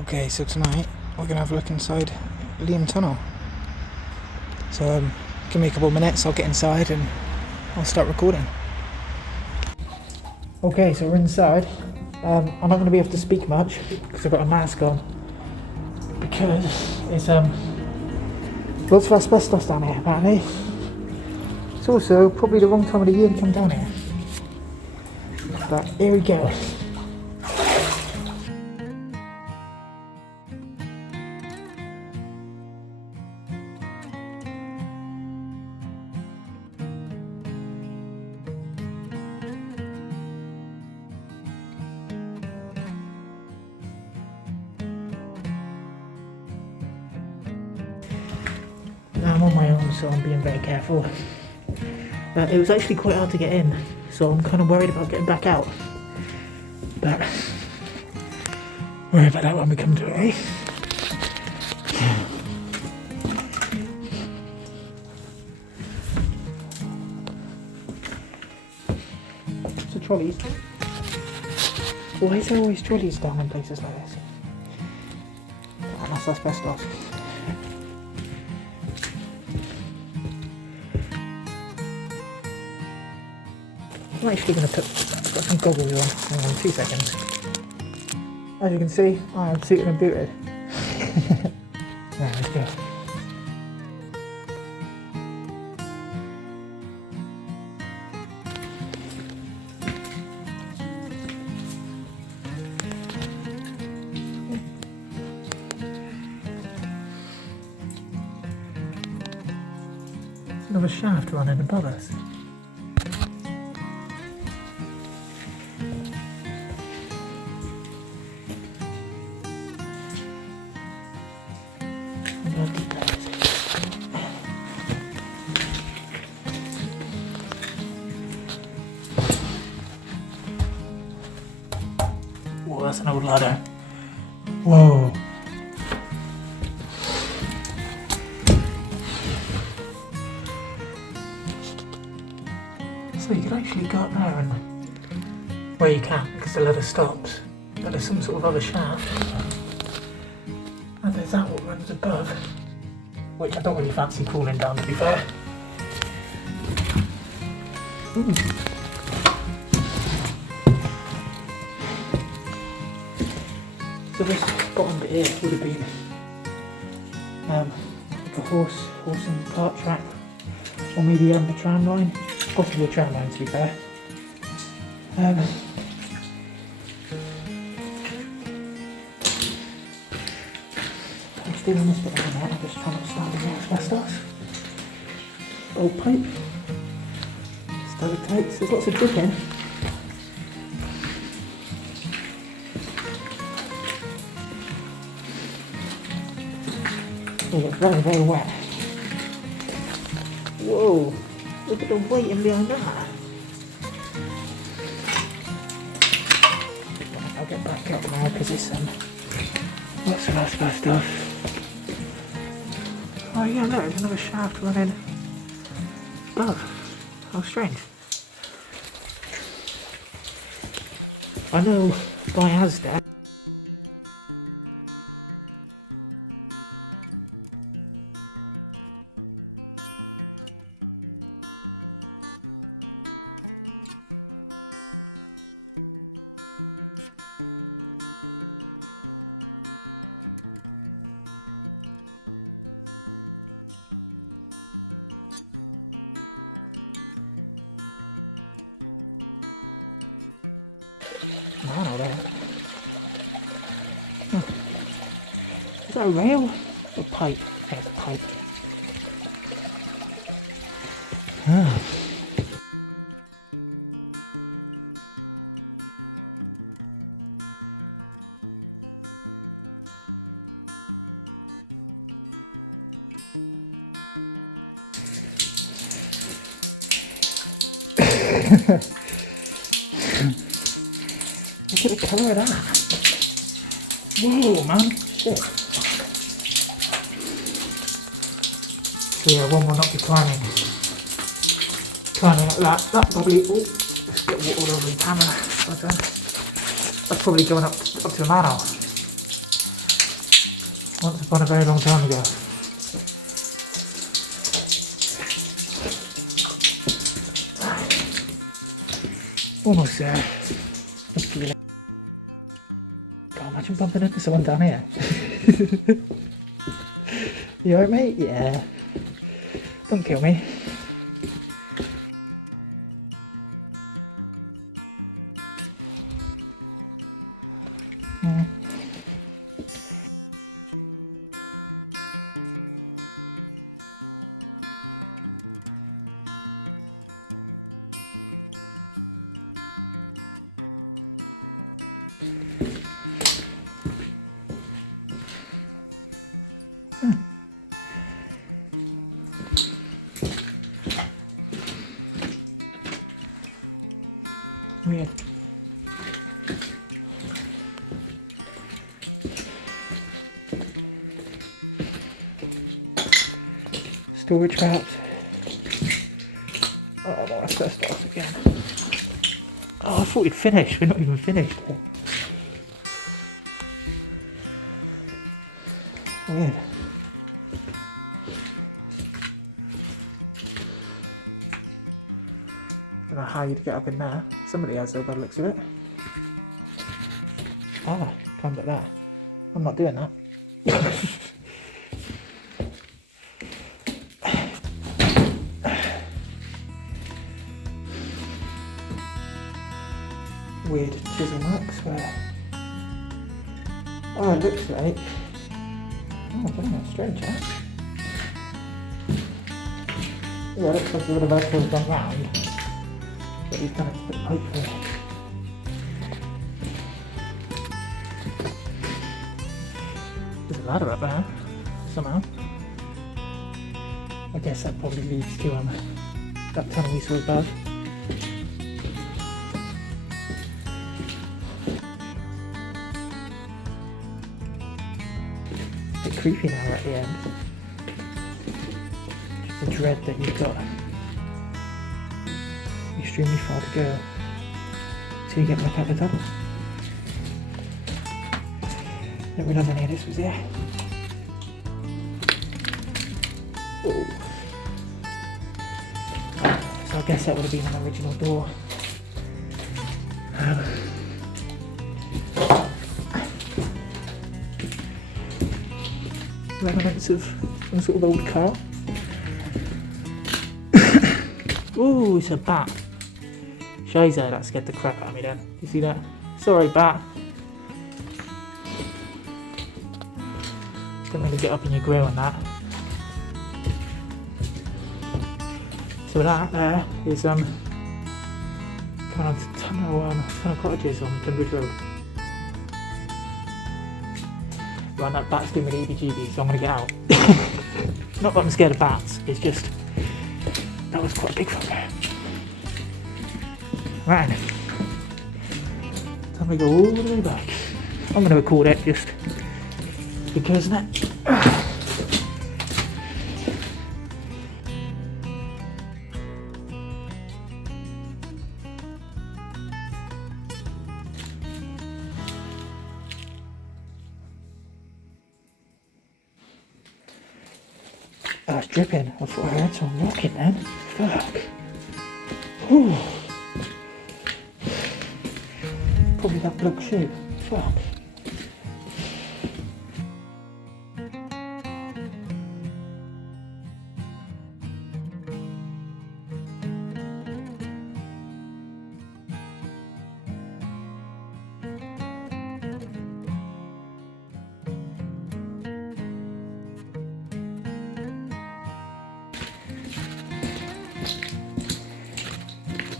Okay, so tonight we're gonna have a look inside Leigham Tunnel. So give me a couple of minutes, I'll get inside and I'll start recording. Okay, so we're inside. I'm not going to be able to speak much because I've got a mask on because it's lots of asbestos down here apparently. It's also probably the wrong time of the year to come down here. But here we go. Now I'm on my own, so I'm being very careful. It was actually quite hard to get in, so I'm kind of worried about getting back out. But worry about that when we come to it, eh? So trolleys. Why is there always trolleys down in places like this? Oh, that's asbestos. I'm actually going to put some goggles on. Hang on 2 seconds. As you can see, I am suited and booted. Right, let's go. Another shaft running above us. Whoa, that's an old ladder. Whoa. So you can actually go up there and... Well, you can't because the ladder stops. But there's some sort of other shaft. And there's that what runs above. Which I don't really fancy crawling down, to be fair. Ooh. So this bottom bit here would have been like a horse and cart track, or maybe the tram line, possibly a tram line to be fair. I'm still on this bit of the net, I'm just trying to stand in the asbestos. Old pipe, stalactites, there's lots of dripping. It's very, very wet. Whoa, look at the weighting behind that. I'll get back up now because it's lots of asbestos. Oh yeah, look, there's another shaft running above. How strange. I know by Asda. Man, there. Is that a rail? Or a pipe? Yeah, it's a pipe. Ah. Look at the colour of that. Whoa, man. Shit. So yeah, one will not be climbing up that. That probably... Oh, let's get water all over the camera. That's probably going up to a manhole. Once upon a very long time ago. Almost there. God, imagine bumping into someone down here. You alright, mate? Yeah. Don't kill me. Weird. Storage perhaps. Oh no, asbestos again. Oh, I thought we'd finished. We're not even finished yet. Weird. Don't know how you'd get up in there. Somebody has though by the looks of it. Ah, climbed up that. I'm not doing that. Weird chisel marks where... Oh, it looks like... Oh, damn, strange, huh? Yeah, it looks like the other vegetables gone round. But he's done it to put pipe through. There's a ladder up there, somehow. I guess that probably leads to that tunnel we saw above. A bit creepy now at the end. Just the dread that you've got. Extremely far to go till you get back up the tunnel. Didn't realise any of this was there. Oh. So I guess that would have been an original door. Remnants of some sort of old car. Ooh, it's a bat. Shiza, that scared the crap out of me then. You see that? Sorry, bat. Didn't really get up in your grill on that. So that there is kind of tunnel cottages on Tunbridge Road. Right, that bat's doing with EBGB, so I'm gonna get out. Not that I'm scared of bats, it's just that was quite a big one there. Right, time we go all the way back. I'm going to record it just because that. Oh, it's dripping. I thought I heard someone rocking then. Fuck. Ooh. Probably that bloke shoe. Fuck.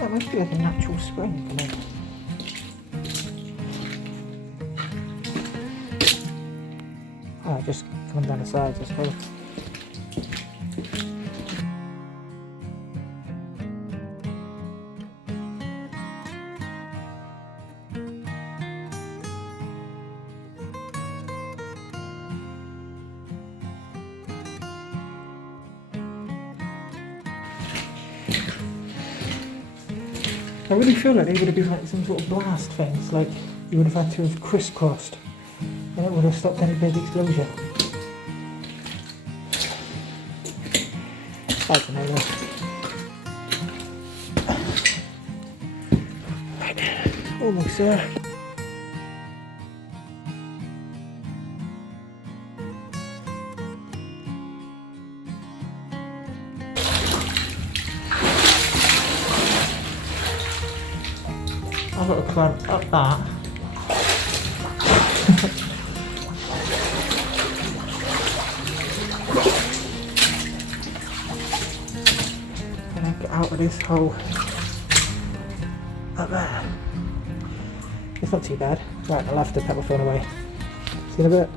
That must be like a natural spring for me. Oh, just coming down the sides, I suppose. I really feel like they would have been like some sort of blast fence, like you would have had to have crisscrossed and it would have stopped any big explosion. I don't know though. Right, almost there. I've got to climb up that. And then get out of this hole up there. It's not too bad. Right, I'll have to put my phone away. See you in a bit.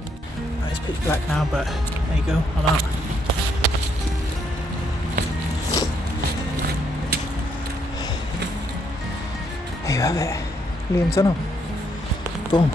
Right, it's pitch black now, but there you go, I'm out. There you have it. Leigham Tunnel. Boom.